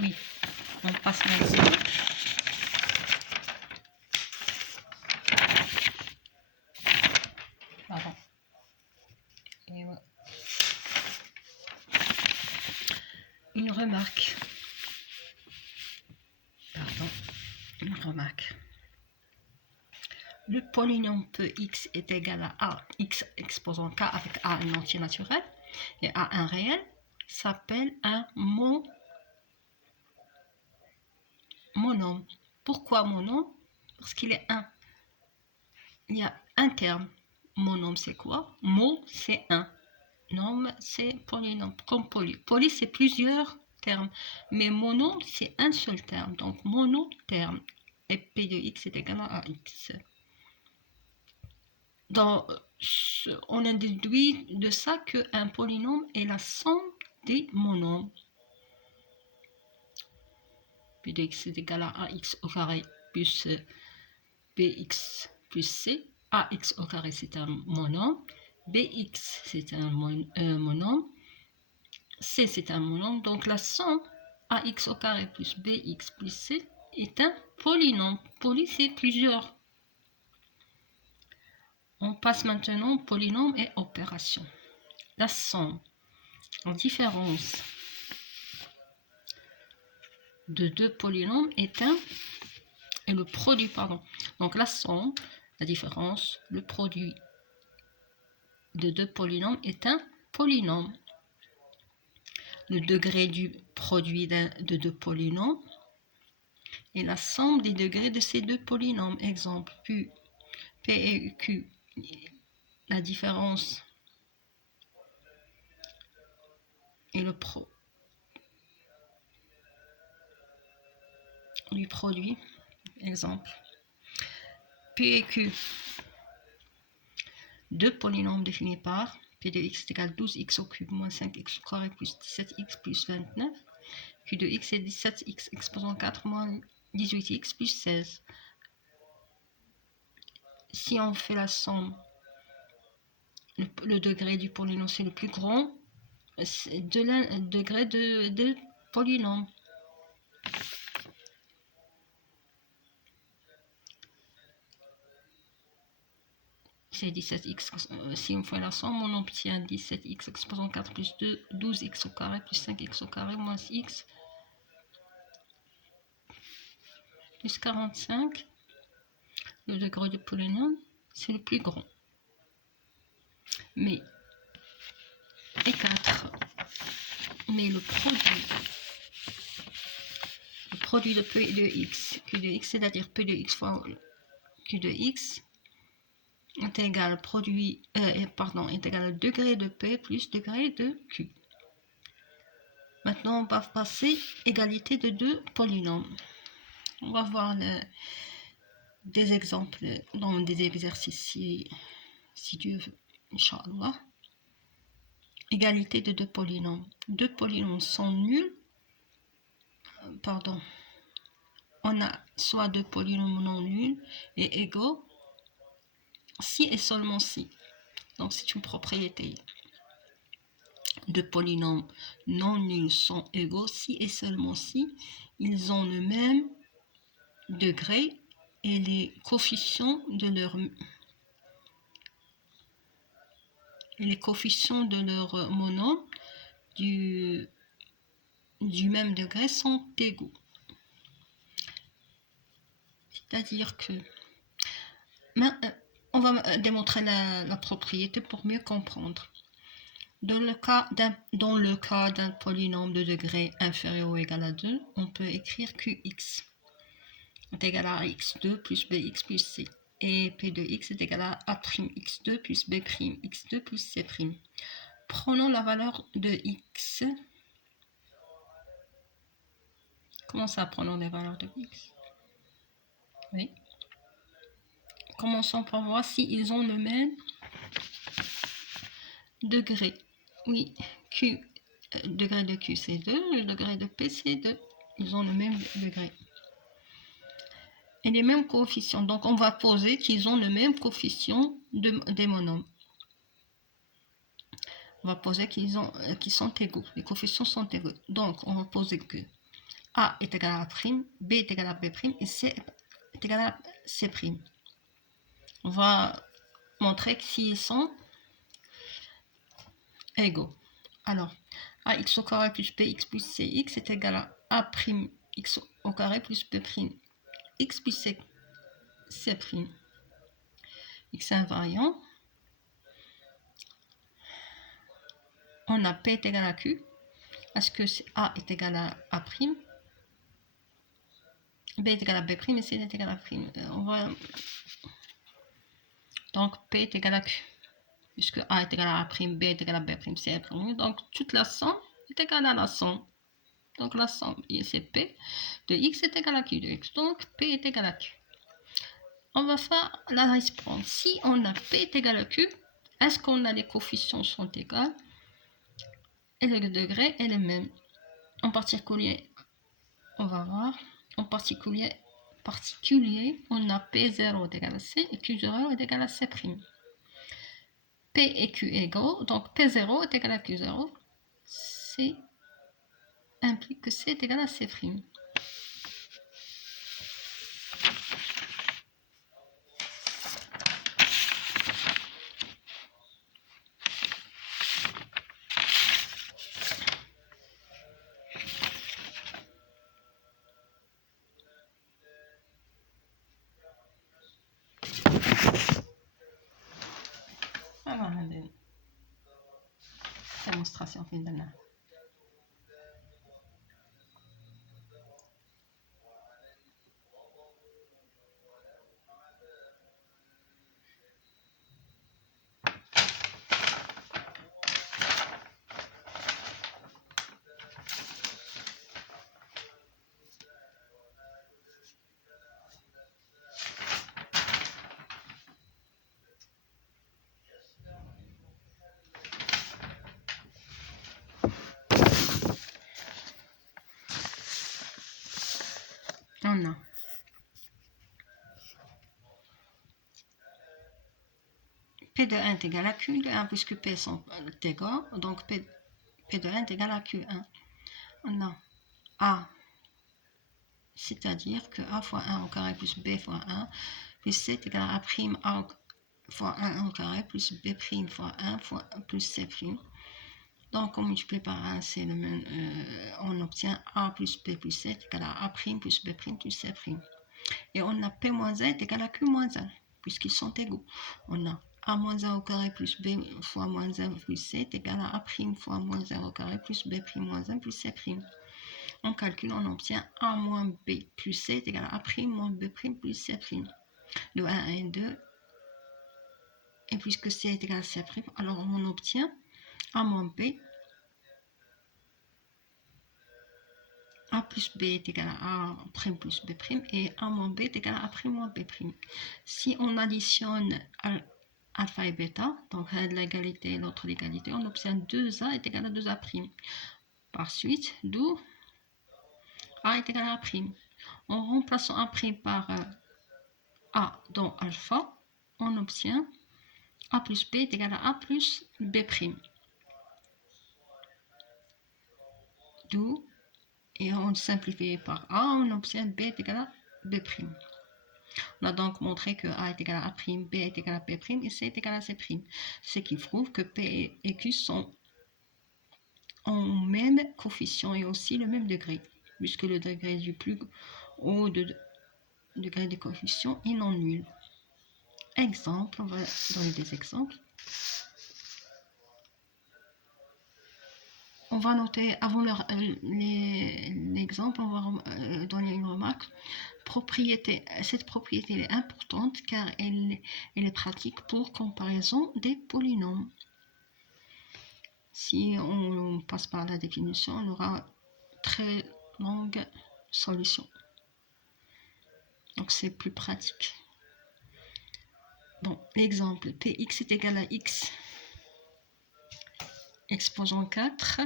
Oui, on passe maintenant. Pardon. Et voilà. Une remarque. Pardon. Une remarque. Le polynôme Px est égal à a, x exposant k avec a un entier naturel et a un réel s'appelle un monôme. Pourquoi monôme? Parce qu'il est un. Il y a un terme. Monôme c'est quoi? Mo c'est un. Nome c'est polynôme. Comme poly. Poly c'est plusieurs termes. Mais monôme c'est un seul terme. Donc monoterme. Et P de x est égal à ax. On a déduit de ça qu'un polynôme est la somme des monômes. P de x est égal à ax au carré plus bx plus c. Ax au carré c'est un monôme. Bx c'est un monôme. C c'est un monôme. Donc la somme ax au carré plus bx plus c est un polynôme. Poly c'est plusieurs. On passe maintenant au polynôme et opération. La somme en différence de deux polynômes est un, et le produit, pardon. Donc la somme, la différence, le produit de deux polynômes est un polynôme. Le degré du produit de deux polynômes est la somme des degrés de ces deux polynômes. Exemple, P et Q, la différence et le produit. Exemple, P et Q, deux polynômes définis par P de x est égal à 12x au cube moins 5x au carré plus 17x plus 29. Q de x est 17x exposant 4 moins 18x plus 16. Si on fait la somme, le degré du polynôme c'est le plus grand de le degré de polynôme. C'est 17x. Si on fait la somme, on obtient 17x exposant 4 plus 2, 12x au carré plus 5x au carré moins x plus 45. Le degré du polynôme, c'est le plus grand. Mais, et 4. Mais le produit de P de x, Q de x, c'est-à-dire P de x fois Q de x, est égal est égal à degré de P plus degré de Q. Maintenant, on va passer égalité de deux polynômes. On va voir des exemples dans des exercices si Dieu veut, Inch'Allah. Égalité de deux polynômes. Deux polynômes sont nuls. Pardon. On a soit deux polynômes non nuls et égaux si et seulement si. Donc c'est une propriété. Deux polynômes non nuls sont égaux si et seulement si ils ont le même degré et les coefficients de leur monôme du même degré sont égaux. C'est-à-dire que on va démontrer la propriété pour mieux comprendre. Dans le cas d'un polynôme de degré inférieur ou égal à 2, on peut écrire Qx est égal à x2 plus bx plus c. Et p de x est égal à a'x2 plus b'x2 plus c'. Prenons la valeur de x. Comment ça, prenons les valeurs de x? Oui. Commençons par voir s'ils ont le même degré. Oui, degré de Q c'est 2, le degré de P c'est 2. Ils ont le même degré. Et les mêmes coefficients. Donc on va poser qu'ils ont le même coefficient des monômes. On va poser qu'ils sont égaux. Les coefficients sont égaux. Donc on va poser que A est égal à A', B est égal à B', et C est égal à C'. On va montrer que s'ils sont égaux. Alors, ax au carré plus bx plus cx est égal à a'x au carré plus b' x plus c'. X invariant. On a P est égal à Q. Est-ce que A est égal à A', B est égal à B', et C est égal à prime. Donc P est égal à Q. Puisque A est égal à A', B est égal à B', C est égal à. Donc toute la somme est égale à la somme. Donc la somme, c'est P de X est égal à Q de X. Donc P est égal à Q. On va faire la réponse. Si on a P est égal à Q, est-ce qu'on a les coefficients sont égaux et le degré est le même? En particulier, on va voir. En particulier, on a P0 est égal à C et Q0 est égal à C'. P et Q égaux, donc P0 est égal à Q0. C implique que C est égal à C'. Alors, démonstration finale. On a P de 1 est égal à Q de 1 puisque P sont égaux, donc P de 1 est égal à Q1. On a A, c'est-à-dire que A fois 1 au carré plus B fois 1 plus C est égal à A' fois 1 au carré plus B' fois 1 fois plus C'. Donc on multiplie par 1, c'est le même, on obtient A plus B plus C est égal à A' plus B' plus C'. Et on a P moins 1 est égal à Q moins 1, puisqu'ils sont égaux. On a A moins 1 au carré plus B fois moins 1 plus C est égal à A' fois moins 1 au carré plus B' moins 1 plus C'. On calcule, on obtient A moins B plus C est égal à A' moins B' plus C'. De 1 à 2. Et puisque C est égal à C', alors on obtient A moins B. A plus B est égal à A' plus B' et A moins B est égal à A' moins B'. Si on additionne alpha et bêta, donc l'égalité et l'autre l'égalité, on obtient 2A est égal à 2A'. Par suite, d'où A est égal à A'. En remplaçant A' par A dans alpha, on obtient A plus B est égal à A plus B'. D'où, et on simplifie par A, on obtient B est égal à B'. On a donc montré que A est égal à A', B est égal à B' et C est égal à C'. Ce qui prouve que P et Q sont en même coefficient et aussi le même degré, puisque le degré du plus haut degré de coefficient est non nul. Exemple, on va donner des exemples. On va noter, avant l'exemple, on va donner une remarque. Cette propriété est importante car elle est pratique pour comparaison des polynômes. Si on passe par la définition, on aura très longue solution. Donc c'est plus pratique. Bon, l'exemple, Px est égal à x exposant 4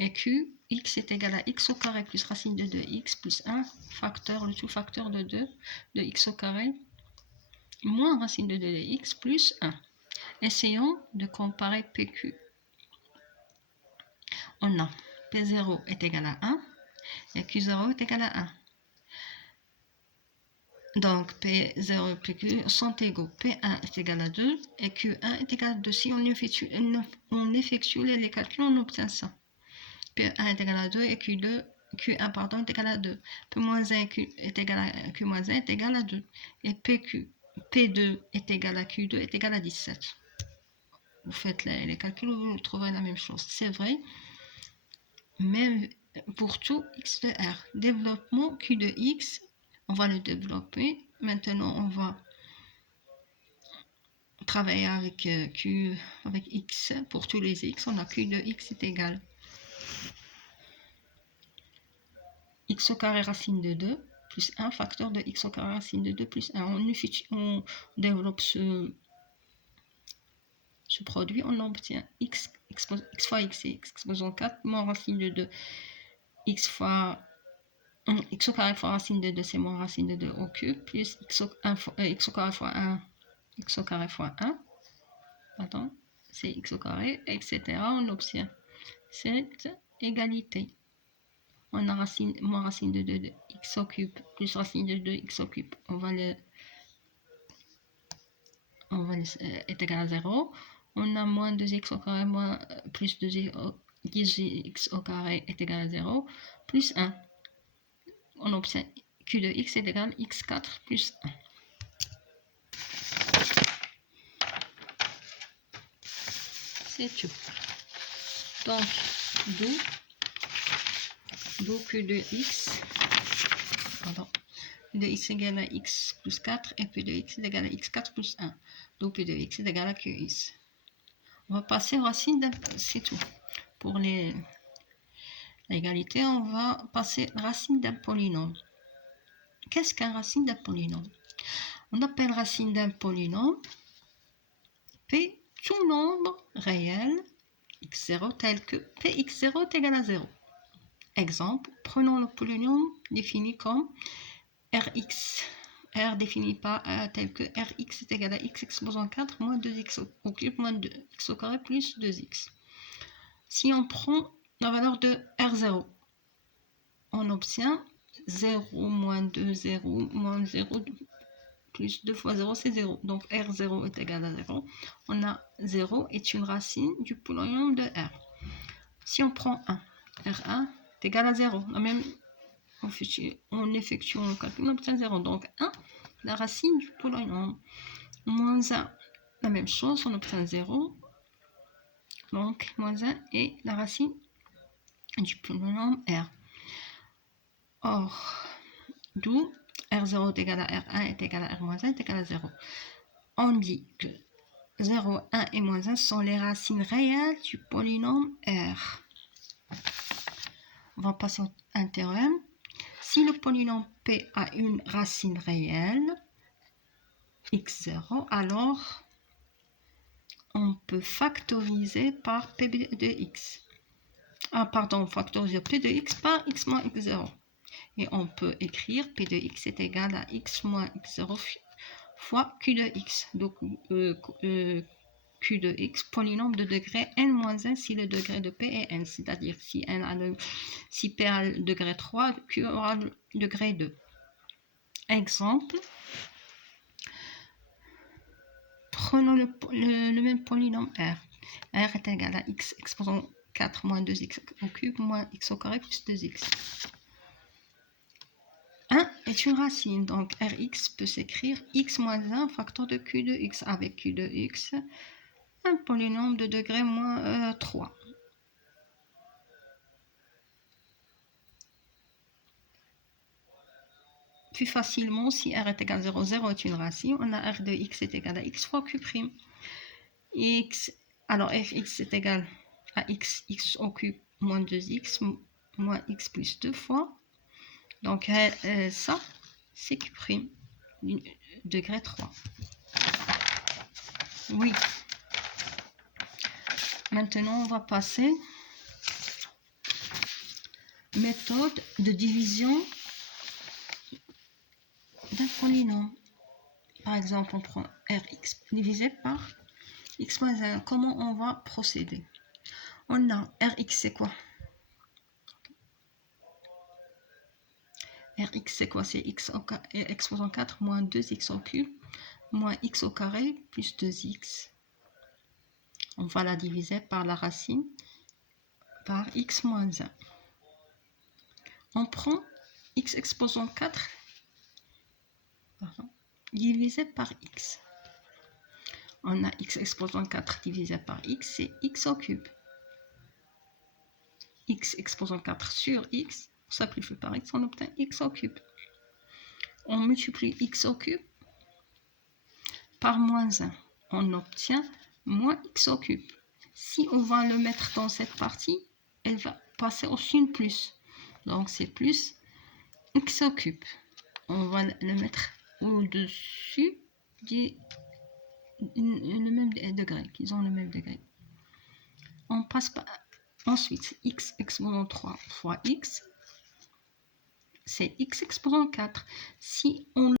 et Q, x est égal à x au carré plus racine de 2x plus 1 facteur, le sous-facteur de 2 de x au carré moins racine de 2 de x plus 1. Essayons de comparer PQ. On a P0 est égal à 1 et Q0 est égal à 1. Donc, P0 plus Q sont égaux. P1 est égal à 2 et Q1 est égal à 2. Si on effectue les calculs, on obtient ça. P1 est égal à 2 et Q1 pardon, est égal à 2. P-1 est égal à Q-1 est égal à 2. Et P2 est égal à Q2 est égal à 17. Vous faites les calculs, vous trouverez la même chose. C'est vrai, même pour tout x de R. Développement Q de x, on va le développer. Maintenant, on va travailler avec avec x. Pour tous les x, on a Q de x est égal x au carré racine de 2 plus 1 facteur de x au carré racine de 2 plus 1. On développe ce produit, on obtient x fois x et x exposant 4 moins racine de 2 x au carré fois racine de 2 c'est moins racine de 2 au cube plus x au carré fois 1 x au carré fois 1 pardon, c'est x au carré, etc. On obtient cette égalité. On a moins racine de 2 de x au cube plus racine de 2 x au cube. On va est égal à 0. On a moins 2x au carré moins plus 10x au carré est égal à 0 plus 1. On obtient q de x est égal à x4 plus 1. C'est tout. Donc, d'où q de x, pardon, q de x est égal à x plus 4 et q de x est égal à x4 plus 1. Donc q de x est égal à qx. On va passer aux racines d'un... C'est tout. Pour l'égalité, on va passer racine d'un polynôme. Qu'est-ce qu'un racine d'un polynôme? On appelle racine d'un polynôme P tout nombre réel x0 tel que Px0 est égal à 0. Exemple, prenons le polynôme défini comme Rx. R défini par tel que Rx est égal à x exposant 4 moins 2x au cube moins 2x au carré plus 2x. Si on prend la valeur de R0, on obtient 0 moins 2, 0 moins 0 plus 2 fois 0, c'est 0. Donc R0 est égal à 0. On a 0 est une racine du polynôme de R. Si on prend 1, R1 est égal à 0. Même on effectue le calcul, on obtient 0. Donc 1, la racine du polynôme. Moins 1, la même chose, on obtient 0. Donc moins 1 est la racine du polynôme R. Or, d'où R0 est égal à R1 est égal à R-1 est égal à 0. On dit que 0, 1 et moins 1 sont les racines réelles du polynôme R. On va passer à un théorème. Si le polynôme P a une racine réelle, x0, alors on peut factoriser par P de x. Factoriser P de x par x moins x0. Et on peut écrire P de x est égal à x moins x0 fois Q de x. Donc, Q de x, polynôme de degré n-1 si le degré de P est n. C'est-à-dire si P a le degré 3, Q aura le degré 2. Exemple. Prenons le même polynôme R. R est égal à x exposant 4 moins 2x au cube moins x au carré plus 2x. 1 est une racine, donc Rx peut s'écrire x moins 1 facteur de q de x avec q de x, un polynôme de degré moins 3. Plus facilement, si R est égal à 0, 0 est une racine, on a R de x est égal à x fois q'. Alors Fx est égal à x au cube moins 2x moins x plus 2 fois. Donc ça, c'est Q', degré 3. Oui. Maintenant, on va passer méthode de division d'un polynôme. Par exemple, on prend Rx divisé par x moins 1. Comment on va procéder? On a Rx, c'est quoi? Rx, c'est quoi? C'est x exposant 4 moins 2x au cube moins x au carré plus 2x. On va la diviser par la racine par x moins 1. On prend x exposant 4 divisé par x. On a x exposant 4 divisé par x, c'est x au cube. X exposant 4 sur x, on simplifie par x, on obtient x au cube. On multiplie x au cube par moins 1. On obtient moins x au cube. Si on va le mettre dans cette partie, elle va passer au signe plus. Donc c'est plus x au cube. On va le mettre au-dessus le même degré, qu'ils ont le même degré. On passe par ensuite x exposant 3 fois x, c'est x exposant 4. Si on